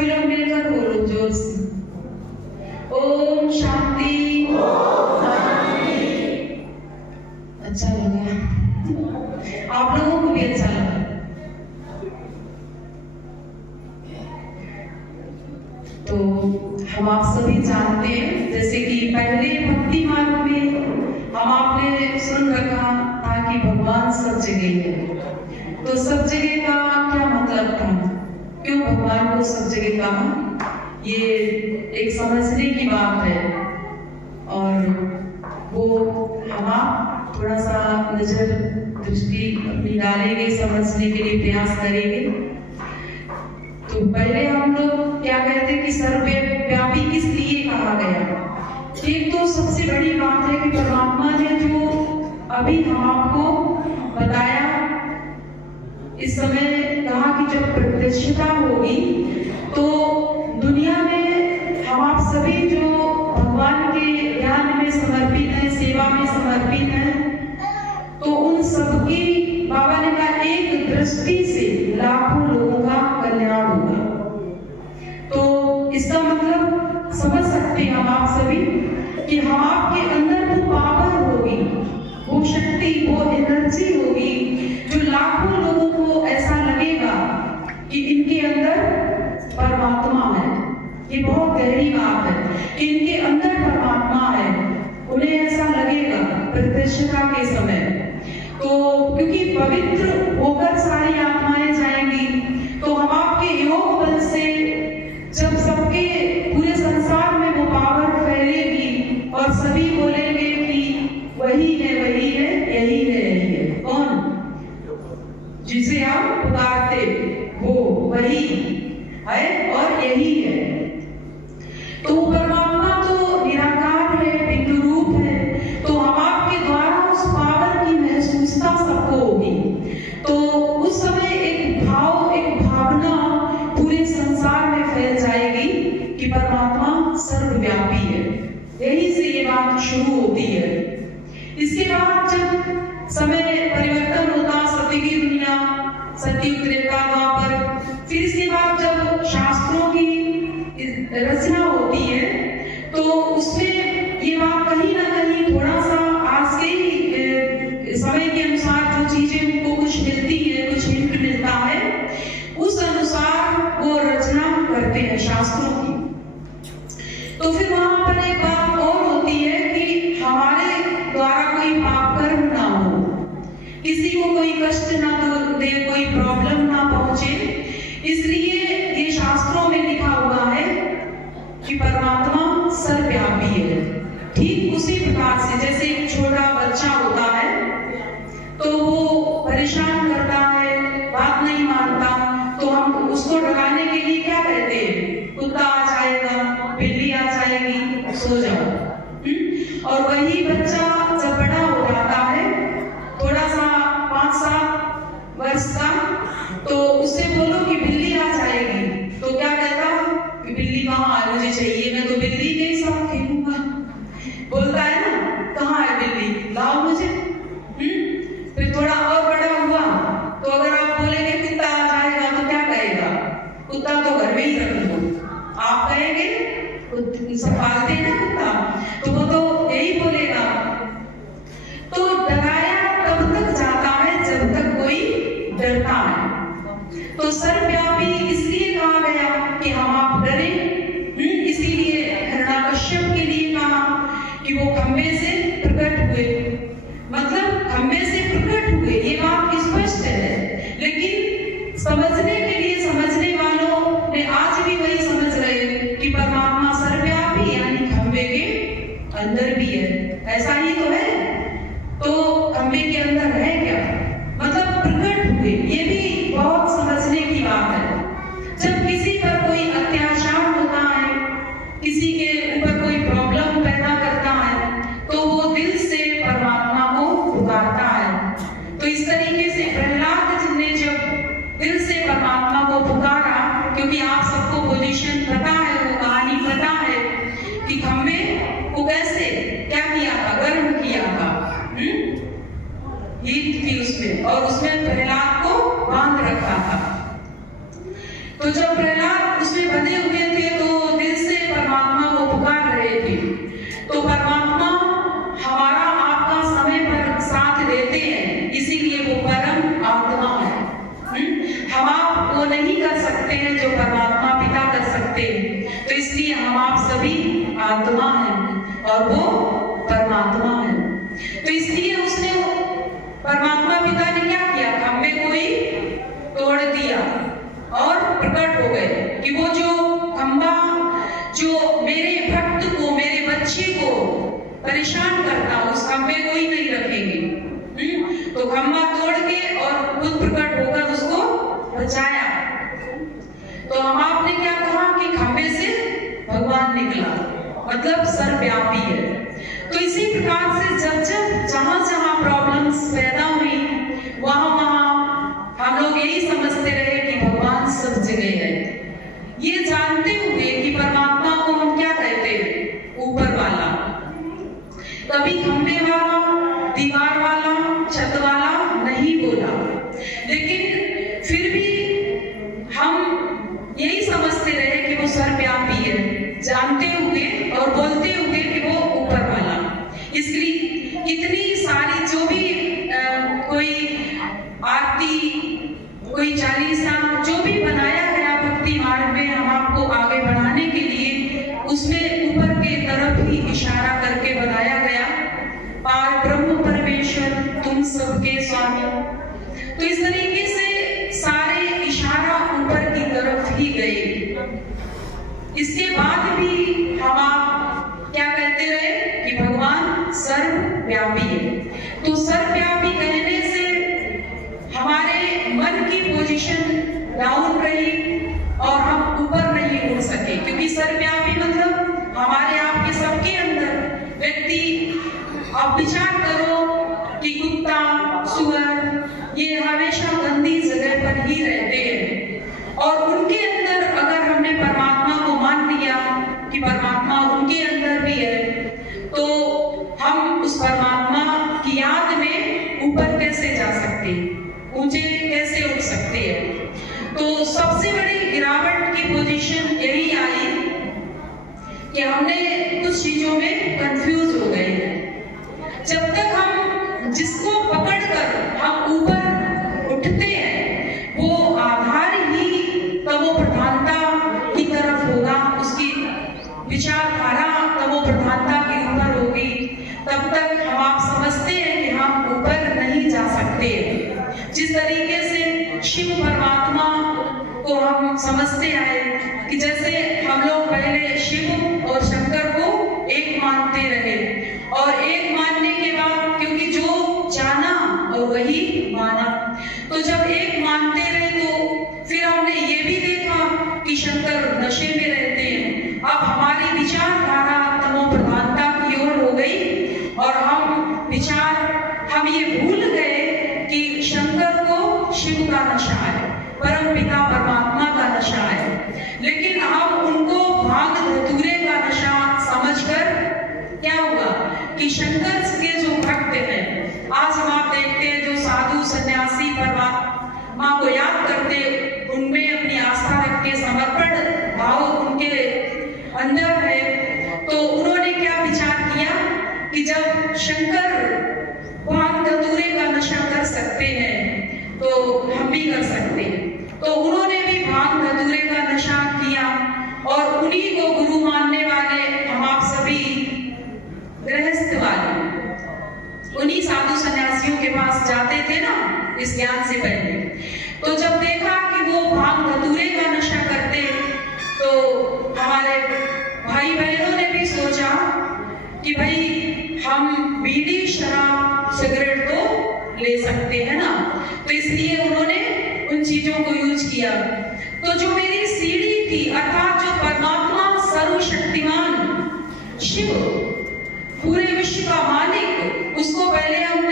सभी लोग मिलकर बोलो जोर से, ओम शांति। अच्छा लगा, आप लोगों को भी अच्छा लगा। तो हम आप सभी जानते हैं, जैसे कि पहले भक्ति मार्ग में हम आपने सुन रखा था कि भगवान सब जगह है। तो सब जगह का क्या मतलब था, क्यों भगवान को सब जगह कहा, ये एक समझने की बात है। और वो हम आप थोड़ा सा नजर दृष्टि अपनी डालेंगे, समझने के लिए प्रयास करेंगे। तो पहले हम लोग क्या कहते हैं कि सर्वव्यापी किस लिए कहा गया। एक तो सबसे बड़ी बात है कि परमात्मा ने जो अभी हम आपको बताया, इस समय कहा कि जब प्रत्यक्षता होगी तो दुनिया में हम आप सभी जो भगवान के ज्ञान में समर्पित हैं, सेवा में समर्पित हैं, तो उन सबकी बाबा ने कहा एक दृष्टि से लाखों लोगों का कल्याण होगा। तो इसका मतलब समझ सकते हैं हम आप सभी कि हम आपके अंदर वो पावर होगी, वो शक्ति, वो एनर्जी होगी जो लाखों लोगों को ऐसा लगेगा कि इनके अंदर परमात्मा है। ये बहुत गहरी बात है कि इनके अंदर परमात्मा है, उन्हें ऐसा लगेगा प्रत्यक्षता के समय। तो क्योंकि पवित्र होकर सारी आत्माएं जाएंगी, तो हम आपके योग बल से जब सबके पूरे संसार में वो पावर फैलेगी और सभी बोलेंगे कि वही है, यही है, यही है। कौन? जिसे आप पुकारते वो वही है और यही है। तो परमात्मा तो निराकार है, बिंदु रूप है। तो हम आपके द्वारा उस पावर की महसूसता सबको होगी। तो उस समय एक भाव, एक भावना पूरे संसार में फैल जाएगी कि परमात्मा सर्वव्यापी है। यही से ये बात शुरू होती है। इसके बाद जब समय परिवर्तन होता, सत्य की दुनिया, सतयुग, त्रेता, द्वापर, फिर इसके बाद जब शास्त्रों की रचना होती है, तो उसमें ये बात कहीं ना कहीं थोड़ा सा आज के समय के अनुसार जो चीजें उनको कुछ मिलती है, कुछ हिंट मिलता है, उस अनुसार वो रचना करते हैं शास्त्रों की। तो फिर वहां पर एक बात और होती है कि हमारे द्वारा कोई पाप कर्म ना हो, किसी को कोई कष्ट ना दे, कोई प्रॉब्लम ना पहुंचे। इसलिए ये शास्त्रों में लिखा हुआ है कि परमात्मा सर्वव्यापी है। ठीक उसी प्रकार से जैसे एक छोटा बच्चा होता है तो वो परेशान करता है, बात नहीं मानता, तो हम उसको डराने के लिए क्या कहते हैं, कुत्ता आ जाएगा, बिल्ली आ जाएगी, सो जाओ। और वही बच्चा जब बड़ा हो जाता है, थोड़ा सा 5-7 वर्ष का, तो उससे बोलो कि बिल्ली आ जाएगी, तो क्या कहता कि बिल्ली कहाँ है, मुझे चाहिए, मैं तो बिल्ली के साथ खेलूंगा। बोलता है ना, कहाँ है बिल्ली, लाओ मुझे। फिर थोड़ा और बड़ा हुआ तो अगर आप बोलेंगे कुत्ता आ जाएगा तो क्या कहेगा, कुत्ता तो घर में ही रख लो। आप कहेंगे सब पालते हैं ना कुत्ता, तो वो तो यही बोलेगा। तो डराया तब तक जाता है जब तक कोई डरता है। तो सर्वव्यापी इसलिए कहा गया कि हम आप डरे। इसीलिए हिरण्यकश्यप के लिए कहा कि वो खंबे से प्रकट हुए, मतलब खंबे से प्रकट हुए, ये बात स्पष्ट है। लेकिन समझने के लिए समझने वालों ने आज भी वही समझ रहे कि परमात्मा सर्वव्यापी यानी खंबे के अंदर भी है। ऐसा ही तो है। तो खंबे के अंदर है क्या, मतलब प्रकट हुए, ये भी बहुत समझने की बात है। जब किसी पर कोई अत्याचार होता है, किसी के ऊपर कोई प्रॉब्लम पैदा करता है, तो वो दिल से परमात्मा को पुकारता है। तो इस तरीके से प्रहलाद जी ने जब दिल से परमात्मा को पुकारा, क्योंकि आप सबको पोजीशन पता है, वो कहानी पता है कि खंबे को कैसे क्या किया था, गर्म किया था, हीट थी उसमें, और उसमें प्रहलाद को बांध रखा था। तो जब प्रहलाद उसमें बंधे हुए थे, तो दिल से परमात्मा को पुकार रहे थे। तो परमात्मा हमारा आपका समय पर साथ देते हैं, इसीलिए वो परम आत्मा है। हम आप वो नहीं कर सकते हैं जो परमात्मा पिता कर सकते हैं, तो इसलिए हम आप सभी आत्मा हैं और वो परमात्मा है। तो इसलिए उसने परमात्मा पिता ने क्या किया, खंभे को ही तोड़ दिया और प्रकट हो गए कि वो जो खंभा जो मेरे भक्त को, मेरे बच्चे को परेशान करता, उस खंभे को ही नहीं रखेंगे। तो खंभा तोड़ के और खुद प्रकट होकर उसको बचाया। तो हम आपने क्या कहा कि खंभे से भगवान निकला, मतलब सर्वव्यापी है। तो इसी प्रकार से जब जब जहां प्रॉब्लम्स पैदा हुई, वहां हम लोग यही समझते रहे कि भगवान सब जगह है, ये जानते हुए कि परमात्मा को हम क्या कहते हैं, ऊपर वाला। कभी खंभे वाला, दीवार वाला, छत वाला नहीं बोला, लेकिन फिर भी हम यही समझते रहे कि वो सर्वव्यापी है, जानते हुए और बोलते हुए कि वो ऊपर वाला। इसलिए कितनी सारी जो भी कोई आरती, कोई चालीसा, जो भी बनाया गया भक्ति मार्ग में हम आपको आगे बढ़ाने के लिए, उसमें ऊपर के तरफ ही इशारा करके बनाया गया, पार ब्रह्म परमेश्वर तुम सबके स्वामी। तो इस तरीके से सारे इशारा ऊपर की तरफ ही गए। इसके बाद भी हम आप क्या कहते रहे कि भगवान सर्वव्यापी है। तो सर्वव्यापी कहने से हमारे मन की पोजीशन डाउन रही और हम ऊपर नहीं उड़ सके, क्योंकि सर्वव्यापी मतलब हमारे आपके सबके अंदर व्यक्ति। आप विचार करो कि कुत्ता, सुअर ये हमेशा गंदी जगह पर ही रहते हैं, और उनके अंदर अगर हमने परमात्मा को मान लिया कि परमात्मा उनके अंदर भी है, तो हम उस परमात्मा की याद में ऊपर कैसे जा सकते हैं, ऊंचे कैसे उठ सकते हैं। तो सबसे बड़ी गिरावट की पोजीशन यही आई कि हमने कुछ चीजों में कंफ्यूज हो गए हैं। जब तक हम जिसको पकड़कर हम ऊपर उठते हैं, वो आधार ही तमो प्रधानता की तरफ होगा, उसकी विचारधारा तमो प्रधानता के ऊपर होगी, तब तक हम आप समझते हैं कि हम ऊपर नहीं जा सकते। जिस तरीके से शिव परमात्मा को हम समझते आए कि जैसे हम लोग पहले शिव और शंकर को एक मानते रहे, और एक मानने के बाद क्योंकि जो जाना और वही माना, तो जब एक मानते रहे तो फिर हमने ये भी देखा कि शंकर नशे में रहते हैं। अब हमारी विचारधारा तमो प्रधानता की ओर हो गई और हम ये भूल गए कि शंकर को शिव का नशा है, परम पिता परमात्मा का नशा है, लेकिन हम उनको भांग धतूरे का नशा समझकर क्या हुआ कि शंकर के जो भक्त हैं, आज हम आप देखते हैं जो साधु सन्यासी परमात्मा को याद करते, उनमें अपनी आस्था रख के समर्पण भाव उनके अंदर है, तो उन्होंने क्या विचार किया कि जब शंकर भांग धतूरे का नशा कर सकते हैं तो हम भी कर सकते हैं। तो उन्होंने भी भांग धतूरे का नशा किया और उन्हीं को गुरु मानने वाले हम आप सभी गृहस्थ वाले उन्हीं साधु सन्यासियों के पास जाते थे ना इस ज्ञान से पहले। तो जब देखा कि वो भांग धतूरे का नशा करते, तो हमारे भाई बहनों ने भी सोचा कि भाई हम बीड़ी शराब सिगरेट तो ले सकते हैं ना, तो इसलिए उन्होंने उन चीजों को यूज किया। तो जो मेरी सीढ़ी थी, अर्थात जो परमात्मा सर्वशक्तिमान शिव पूरे विश्व का मालिक, उसको पहले हम